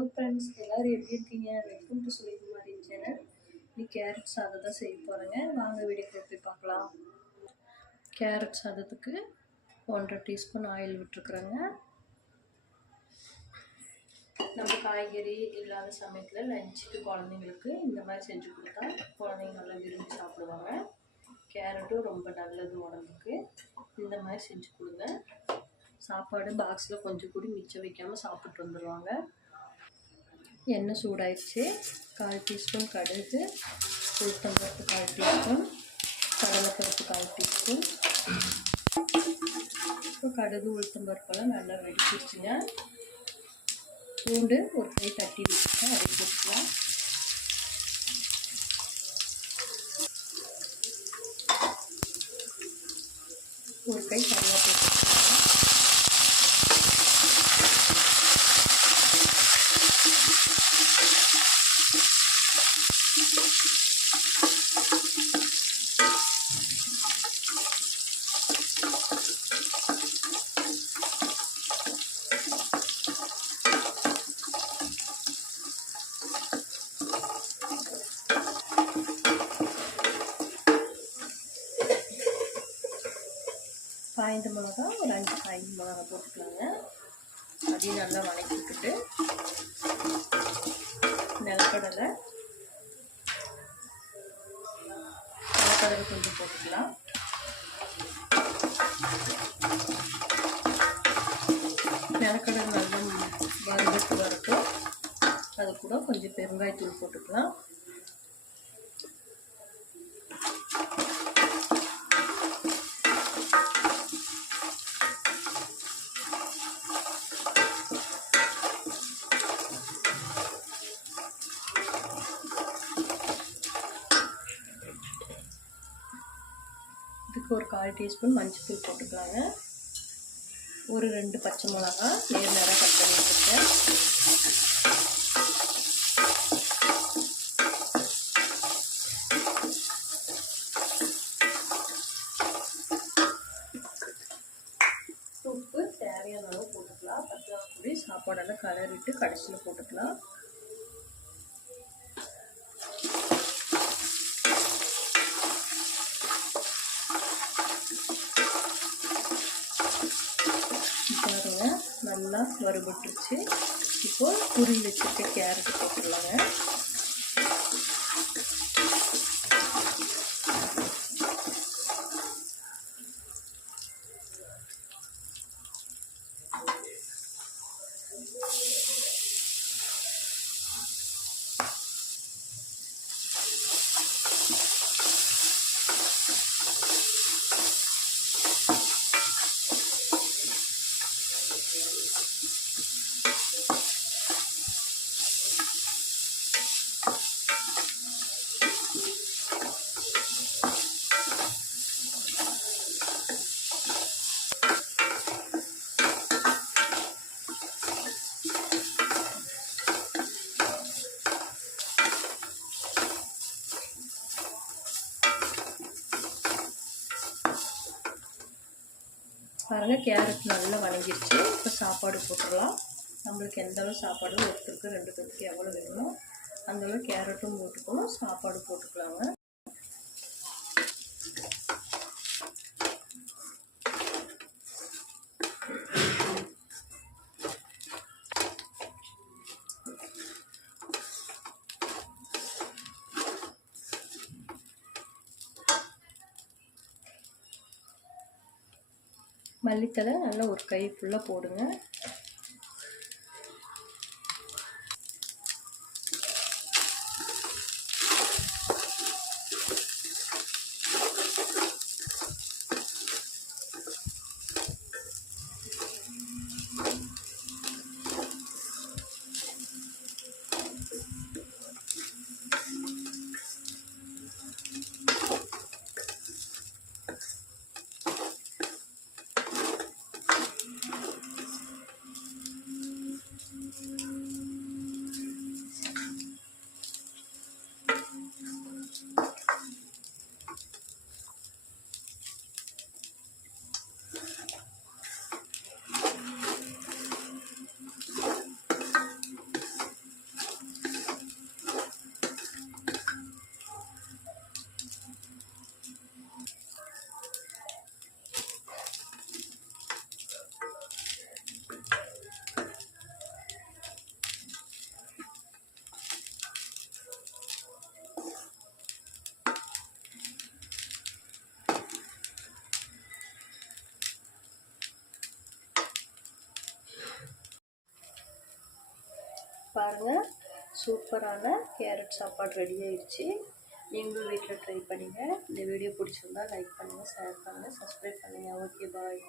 Hello friends, எல்லோரும் எப்படி இருக்கீங்க? Welcome to Sunikumari channel. இன்னைக்கு கேரட் சாதம் தான் செய்ய போகிறேங்க. வாங்க வீடியோக்குள்ள போய் பார்க்கலாம். கேரட் சாதத்துக்கு 1.5 டீஸ்பூன் ஆயில் விட்டுருக்குறேங்க. நம்ம காய்கறி இல்லாத சமயத்தில் லஞ்சுக்கு குழந்தைங்களுக்கு இந்த மாதிரி செஞ்சு கொடுத்தா குழந்தைங்க நல்லா விரும்பி சாப்பிடுவாங்க. கேரட்டும் ரொம்ப நல்லது உடம்புக்கு. இந்த மாதிரி செஞ்சு கொடுங்க. சாப்பாடு பாக்ஸில் கொஞ்சம் கூட மிச்சம் வைக்காமல் சாப்பிட்டு வந்துடுவாங்க. எண்ணெய் சூடாயிடுச்சு. 1/4 டீஸ்பூன் கடுகு, உளுத்தம்பருப்பு 1/4 டீஸ்பூன், கடலைப்பருப்பு 1/4 டீஸ்பூன். இப்போ கடுகு உளுத்தம்பருப்பெல்லாம் நல்லா வெடிச்சிருச்சுங்க. பூண்டு ஒரு கை தட்டி வச்சுருக்கேன், அதை போட்டுக்கலாம். ஒரு கை கருவேப்பிலை போட்டுக்கலாம். காய்ந்த மிளகா ஒரு 5 காய்ந்த மிளகா போட்டுக்கலாங்க. அதையும் நல்லா வதக்கி விட்டுட்டு நிலக்கடலை கொஞ்சம் போட்டுக்கலாம். நிலக்கடலை நல்லா வறுபட்டு வரட்டும். அது கூட கொஞ்சம் பெருங்காயத்தூள் போட்டுக்கலாம். இதுக்கு ஒரு 1/4 டீஸ்பூன் மஞ்சள் போட்டுக்கலாங்க. ஒரு 2 பச்சை மிளகா நேராக கட் பண்ணி வச்சுருக்கேன். உப்பு தேவையான அளவு போட்டுக்கலாம். பச்சை சாப்பாடெல்லாம் கலரிட்டு கடைசியில் போட்டுக்கலாம். நல்லா வறுபட்டுருச்சு. இப்போ துருவி வச்சுருக்க கேரட் போட்டுடலாங்க. பாருங்கள், கேரட் நல்லா வணங்கிருச்சு. இப்போ சாப்பாடு போட்டுடலாம். நம்மளுக்கு எந்த அளவு சாப்பாடு ஒருத்தருக்கு 2 பேருக்கு எவ்வளோ வேணுமோ அந்தளவு கேரட்டும் போட்டுக்கணும், சாப்பாடு போட்டுக்கலாங்க. மல்லித்தலை நல்லா ஒரு கை ஃபுல்லாக போடுங்க. பாருங்கள், சூப்பரான கேரட் சாப்பாடு ரெடி ஆயிடுச்சு. நீங்களும் வீட்டில் ட்ரை பண்ணுங்கள். இந்த வீடியோ பிடிச்சிருந்தா லைக் பண்ணுங்கள், ஷேர் பண்ணுங்கள், சப்ஸ்கிரைப் பண்ணுங்கள். ஓகே, பாய்.